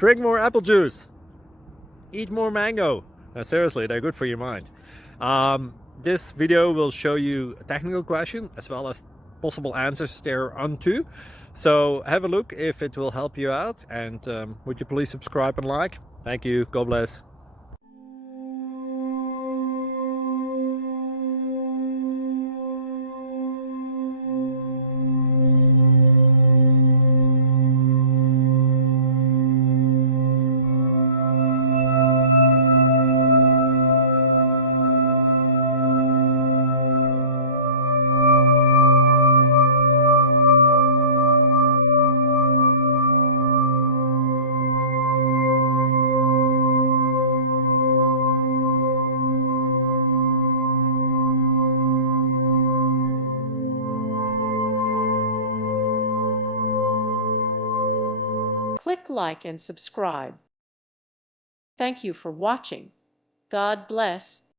Drink more apple juice. Eat more mango. Seriously, they're good for your mind. This video will show you a technical question as well as possible answers thereunto. So have a look if it will help you out, and would you please subscribe and like? Thank you. God bless. Click like and subscribe. Thank you for watching. God bless.